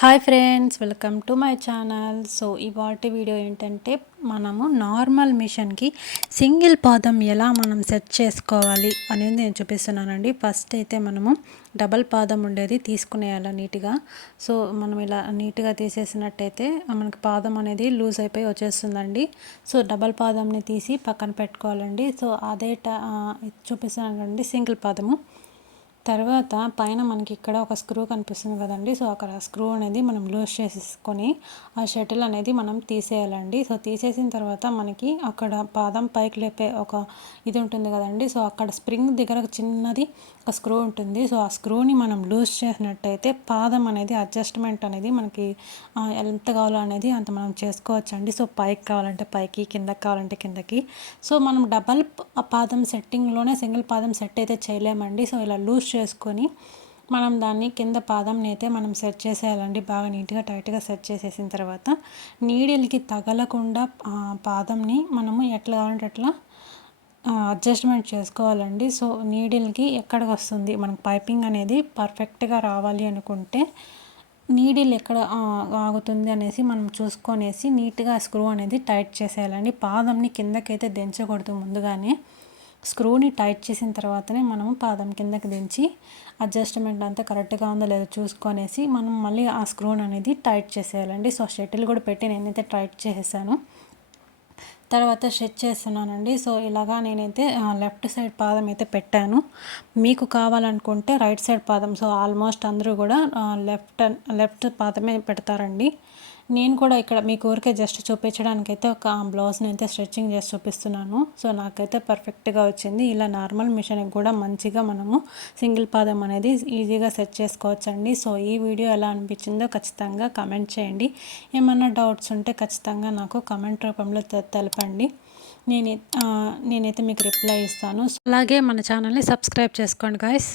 Hi friends, welcome to my channel. So ఇవాల్టి video ఏంటంటే మనము నార్మల్ మిషన్కి సింగిల్ పాదం ఎలా మనం సెట్ చేసుకోవాలి అనేది నేను చూపిస్తున్నానండి. ఫస్ట్ అయితే మనము డబల్ పాదం ఉండేది తీసుకునేయాలి నీట్గా. సో మనం ఇలా నీట్గా తీసేసినట్టయితే మనకి పాదం అనేది లూజ్ అయిపోయి వచ్చేస్తుందండి. సో డబల్ పాదంని తీసి పక్కన పెట్టుకోవాలండి. సో అదే చూపిస్తున్నాను కదండి సింగిల్ పాదము. తర్వాత పైన మనకి ఇక్కడ ఒక స్క్రూ కనిపిస్తుంది కదండి. సో అక్కడ స్క్రూ అనేది మనం లూజ్ చేసేసుకొని ఆ షటిల్ అనేది మనం తీసేయాలండి. సో తీసేసిన తర్వాత మనకి అక్కడ పాదం పైకి లేపే ఒక ఇది ఉంటుంది కదండి. సో అక్కడ స్ప్రింగ్ దగ్గర చిన్నది ఒక స్క్రూ ఉంటుంది. సో ఆ స్క్రూని మనం లూజ్ చేసినట్టయితే పాదం అనేది అడ్జస్ట్మెంట్ అనేది మనకి ఎంత కావాలో అనేది అంత మనం చేసుకోవచ్చండి. సో పైకి కావాలంటే పైకి, కిందకి కావాలంటే కిందకి. సో మనం డబల్ పాదం సెట్టింగ్లోనే సింగిల్ పాదం సెట్ అయితే చేయలేమండి. సో ఇలా లూజ్ చేసుకొని మనం దాన్ని కింద పాదంని అయితే మనం సెట్ చేసేయాలండి. బాగా నీట్గా టైట్గా సెట్ చేసేసిన తర్వాత నీడిల్కి తగలకుండా పాదంని మనము ఎట్లా కావాలంటే అట్లా అడ్జస్ట్మెంట్ చేసుకోవాలండి. సో నీడిల్కి ఎక్కడికి వస్తుంది మనకు పైపింగ్ అనేది పర్ఫెక్ట్గా రావాలి అనుకుంటే నీడిల్ ఎక్కడ ఆగుతుంది అనేసి మనం చూసుకొనేసి నీట్గా స్క్రూ అనేది టైట్ చేసేయాలండి. పాదంని కిందకైతే దించకూడదు. ముందుగానే స్క్రూని టైట్ చేసిన తర్వాతనే మనము పాదం కిందకి దించి అడ్జస్ట్మెంట్ అంతా కరెక్ట్గా ఉందో లేదో చూసుకొనేసి మనం మళ్ళీ ఆ స్క్రూని అనేది టైట్ చేసేయాలండి. సో షటిల్ కూడా పెట్టి నేనైతే టైట్ చేసేసాను. తర్వాత స్ట్రెచ్ చేస్తున్నానండి. సో ఇలాగా నేనైతే లెఫ్ట్ సైడ్ పాదం అయితే పెట్టాను. మీకు కావాలనుకుంటే రైట్ సైడ్ పాదం. సో ఆల్మోస్ట్ అందరూ కూడా లెఫ్ట్ పాదమే పెడతారండి. నేను కూడా ఇక్కడ మీకు ఊరికే జస్ట్ చూపించడానికైతే ఒక బ్లౌజ్ని అయితే స్ట్రెచ్చింగ్ చేసి చూపిస్తున్నాను. సో నాకైతే పర్ఫెక్ట్గా వచ్చింది. ఇలా నార్మల్ మిషన్కి కూడా మంచిగా మనము సింగిల్ పాదం అనేది ఈజీగా సెట్ చేసుకోవచ్చండి. సో ఈ వీడియో ఎలా అనిపించిందో ఖచ్చితంగా కమెంట్ చేయండి. ఏమన్నా డౌట్స్ ఉంటే ఖచ్చితంగా నాకు కమెంట్ రూపంలో తెలపండి. నేనైతే మీకు రిప్లై ఇస్తాను. అలాగే మన ఛానల్ని సబ్స్క్రైబ్ చేసుకోండి గాయ్స్.